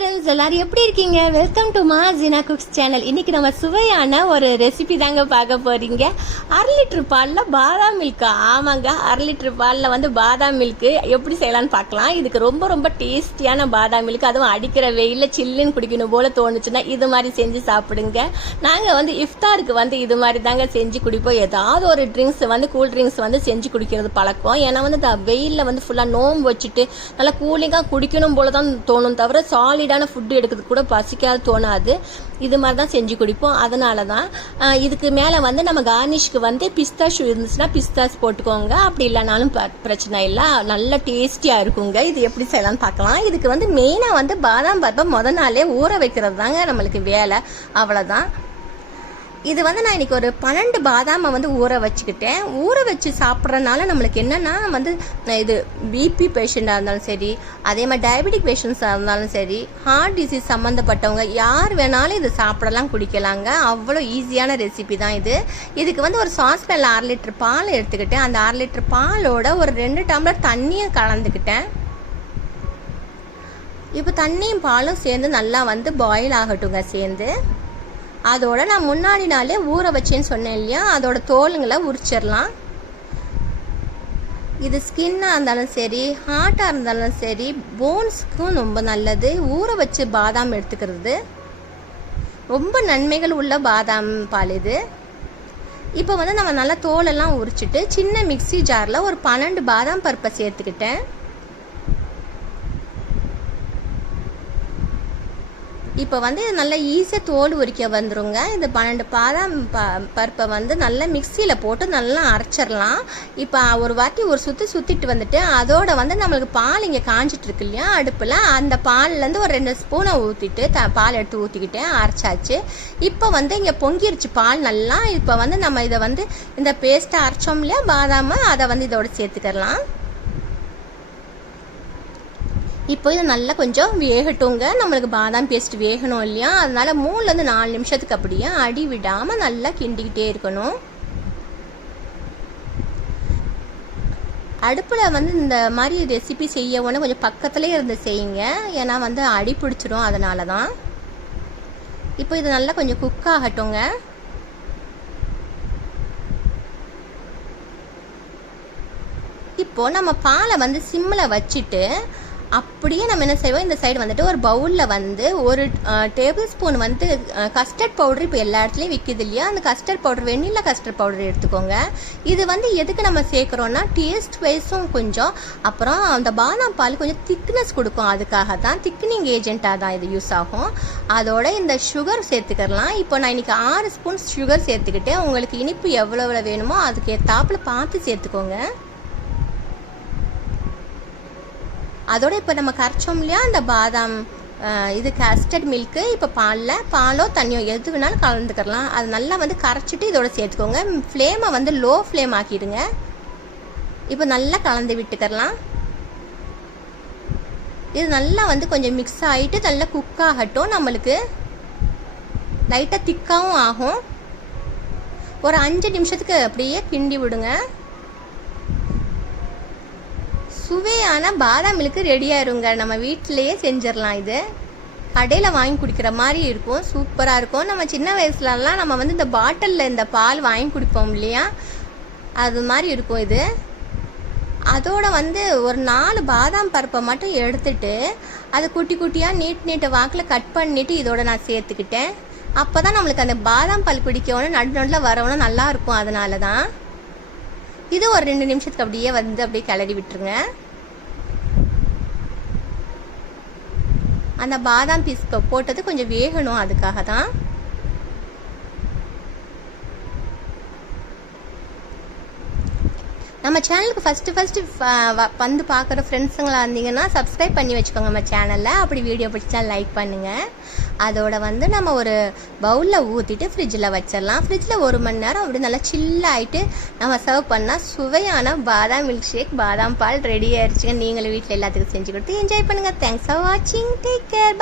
Friends எல்லாரும் எப்படி இருக்கீங்க? வெல்கம் டு மா ஜீனா குக்ஸ் சேனல் இன்றைக்கி நம்ம சுவையான ஒரு ரெசிபி தாங்க பார்க்க போகிறீங்க அரை லிட்ரு பாலில் பாதாம் மில்க் ஆமாங்க அரை லிட்ரு பாலில் வந்து பாதாம் மில்க் எப்படி செய்யலாம்னு பார்க்கலாம். இதுக்கு ரொம்ப ரொம்ப டேஸ்டியான பாதாம் மில்க் அதுவும் அடிக்கிற வெயிலில் சில்லுன்னு குடிக்கணும் போல தோணுச்சுன்னா இது மாதிரி செஞ்சு சாப்பிடுங்க. நாங்கள் வந்து இஃப்தாருக்கு வந்து இது மாதிரி தாங்க செஞ்சு குடிப்போம். ஏதாவது ஒரு ட்ரிங்க்ஸ் வந்து கூல் ட்ரிங்க்ஸ் வந்து செஞ்சு குடிக்கிறது பழக்கம். ஏன்னா வந்து வெயிலில் வந்து ஃபுல்லாக நோம்பு வச்சுட்டு நல்லா கூலிங்காக குடிக்கணும் போல தான் தோணும் தவிர சாலிட் சாலிடான ஃபுட்டு எடுக்கிறதுக்கு கூட பசிக்காது தோணாது. இது மாதிரி தான் செஞ்சு குடிப்போம். அதனால தான் இதுக்கு மேலே வந்து நம்ம கார்னிஷ்க்கு வந்து பிஸ்தாஷ் இருந்துச்சுன்னா பிஸ்தாஸ் போட்டுக்கோங்க. அப்படி இல்லைனாலும் பிரச்சனை இல்லை. நல்லா டேஸ்டியாக இருக்குங்க. இது எப்படி செய்யலாம்னு பார்க்கலாம். இதுக்கு வந்து மெயினாக வந்து பாதாம் பருப்பை முத நாளே ஊற வைக்கிறது தாங்க நம்மளுக்கு வேலை. அவ்வளோதான் இது வந்து நான் இன்னைக்கு ஒரு பன்னெண்டு பாதாமை வந்து ஊற வச்சுக்கிட்டேன். ஊற வச்சு சாப்பிட்றதுனால நம்மளுக்கு என்னன்னா வந்து இது பிபி பேஷண்ட்டாக இருந்தாலும் சரி அதே மாதிரி டயபெட்டிக் பேஷண்ட்ஸாக இருந்தாலும் சரி ஹார்ட் டிசீஸ் சம்மந்தப்பட்டவங்க யார் வேணாலும் இது சாப்பிடலாம் குடிக்கலாங்க. அவ்வளோ ஈஸியான ரெசிபி தான் இது. இதுக்கு வந்து ஒரு சாஸ்பேனில் அரை லிட்டர் பால் எடுத்துக்கிட்டேன். அந்த அரை லிட்டர் பாலோட ஒரு ரெண்டு டம்ளர் தண்ணியை கலந்துக்கிட்டேன். இப்போ தண்ணியும் பாலும் சேர்ந்து நல்லா வந்து பாயில் ஆகட்டுங்க சேர்ந்து. அதோட நான் முன்னாடி நாளே ஊற வச்சேன்னு சொன்னேன் இல்லையா? அதோட தோலுங்களை உரிச்சிடலாம். இது ஸ்கின்னாக இருந்தாலும் சரி ஹார்ட்டாக இருந்தாலும் சரி போன்ஸ்க்கும் ரொம்ப நல்லது. ஊற வச்சு பாதாம் எடுத்துக்கிறது. ரொம்ப நன்மைகள் உள்ள பாதாம் பால் இது. இப்போ வந்து நம்ம நல்லா தோலெல்லாம் உரிச்சிட்டு சின்ன மிக்ஸி ஜாரில் ஒரு பன்னெண்டு பாதாம் பருப்பை சேர்த்துக்கிட்டேன். இப்போ வந்து இது நல்லா ஈஸியாக தோல் உரிக்க வந்துருங்க. இந்த பன்னெண்டு பாதாம் ப பருப்பை வந்து நல்லா மிக்சியில் போட்டு நல்லா அரைச்சிடலாம் இப்போ ஒரு வாட்டி ஒரு சுற்றி சுற்றிட்டு வந்துட்டு அதோட வந்து நம்மளுக்கு பால் இங்கே காஞ்சிட்டு இருக்கு இல்லையா அடுப்பில். அந்த பால்லேருந்து ஒரு ரெண்டு ஸ்பூனை ஊற்றிட்டு த பால் எடுத்து ஊற்றிக்கிட்டு அரைச்சாச்சு. இப்போ வந்து இங்கே பொங்கிருச்சு பால் நல்லா. இப்போ வந்து நம்ம இதை வந்து இந்த பேஸ்ட்டை அரைச்சோம் இல்லையா பாதாமை அதை வந்து இதோட சேர்த்துக்கலாம் இப்போ இது நல்லா கொஞ்சம் வேகட்டுங்க. நம்மளுக்கு பாதாம் பேஸ்ட் வேகணும் இல்லையா? அதனால் மூணுலேருந்து நாலு நிமிஷத்துக்கு அப்படியே அடி விடாமல் நல்லா கிண்டிக்கிட்டே இருக்கணும். அடுப்பில் வந்து இந்த மாதிரி ரெசிபி செய்ய உடனே கொஞ்சம் பக்கத்துலேயே இருந்து செய்யுங்க. ஏன்னா வந்து அடி பிடிச்சிரும் அதனால தான் இப்போ இது நல்லா கொஞ்சம் குக் ஆகட்டுங்க. இப்போ நம்ம பாலை வந்து சிம்மில் வச்சுட்டு அப்படியே நம்ம என்ன செய்வோம்? இந்த சைடு வந்துட்டு ஒரு பவுலில் வந்து ஒரு டேபிள் ஸ்பூன் வந்து கஸ்டர்ட் பவுடர் இப்போ எல்லா இடத்துலையும் விற்கிது இல்லையா? அந்த custard powder vanilla custard powder எடுத்துக்கோங்க. இது வந்து எதுக்கு நம்ம சேர்க்குறோன்னா டேஸ்ட் வைஸும் கொஞ்சம் அப்புறம் அந்த பாதாம் பால் கொஞ்சம் திக்னஸ் கொடுக்கும். அதுக்காக தான் திக்னிங் ஏஜென்ட்டாக தான் இது யூஸ் ஆகும். அதோட இந்த சுகர் சேர்த்துக்கலாம். இப்போ நான் இன்னைக்கு ஆறு ஸ்பூன் சுகர் சேர்த்துக்கிட்டு உங்களுக்கு இனிப்பு எவ்வளோ எவ்வளோ வேணுமோ அதுக்கு ஏற்றாப்புல பார்த்து சேர்த்துக்கோங்க. அதோட இப்போ நம்ம கரைச்சோம் இல்லையா அந்த பாதாம் இது கஸ்டர்ட் மில்க்கு இப்போ பாலில் பாலோ தண்ணியோ எது வேணாலும் கலந்துக்கலாம். அது நல்லா வந்து கரைச்சிட்டு இதோட சேர்த்துக்கோங்க. ஃப்ளேமை வந்து லோ ஃப்ளேம் ஆக்கிடுங்க. இப்போ நல்லா கலந்து விட்டுக்கிறலாம் இது நல்லா வந்து கொஞ்சம் மிக்ஸ் ஆகிட்டு நல்லா குக் ஆகட்டும் நம்மளுக்கு. லைட்டாக திக்காகவும் ஆகும். ஒரு அஞ்சு நிமிஷத்துக்கு அப்படியே கிண்டி விடுங்க. சுவையான பாதாம் மில்க்கு ரெடியாக இருங்க நம்ம வீட்டிலையே செஞ்சிடலாம் இது. கடையில் வாங்கி குடிக்கிற மாதிரி இருக்கும். சூப்பராக இருக்கும். நம்ம சின்ன வயசுலலாம் நம்ம வந்து இந்த பாட்டிலில் இந்த பால் வாங்கி குடிப்போம் இல்லையா? அது மாதிரி இருக்கும் இது. அதோட வந்து ஒரு நாலு பாதாம் பருப்பை மட்டும் எடுத்துட்டு அதை குட்டி குட்டியாக நீட் நீட்டை வாக்கில் கட் பண்ணிவிட்டு இதோட நான் சேர்த்துக்கிட்டேன். அப்போ தான் நம்மளுக்கு அந்த பாதாம் பால் குடிக்கணும் நடு நடுவில் வரவனும் நல்லா இருக்கும் அதனால தான் இது ஒரு ரெண்டு நிமிஷத்துக்கு அப்படியே வந்து அப்படியே கிளறி விட்டுருங்க. அந்த பாதாம் பீஸ் போட்டது கொஞ்சம் வேகணும் அதுக்காக தான் நம்ம சேனலுக்கு ஃபஸ்ட்டு ஃபஸ்ட்டு வந்து பார்க்குற ஃப்ரெண்ட்ஸுங்களா இருந்தீங்கன்னா சப்ஸ்கிரைப் பண்ணி வச்சுக்கோங்க நம்ம சேனலில் அப்படி வீடியோ பிடிச்சா லைக் பண்ணுங்கள் அதோட வந்து நம்ம ஒரு பவுலில் ஊற்றிட்டு ஃப்ரிட்ஜில் வச்சிடலாம். ஃப்ரிட்ஜில் ஒரு மணி நேரம் அப்படி நல்லா சில்லாகிட்டு நம்ம சர்வ் பண்ணால் சுவையான பாதாம் மில்க் ஷேக் பாதாம் பால் ரெடி ஆயிடுச்சுங்க நீங்களும் வீட்டில் எல்லாத்துக்கும் செஞ்சு கொடுத்து என்ஜாய் பண்ணுங்கள் தேங்க்ஸ் ஃபார் வாட்சிங் டேக் கேர்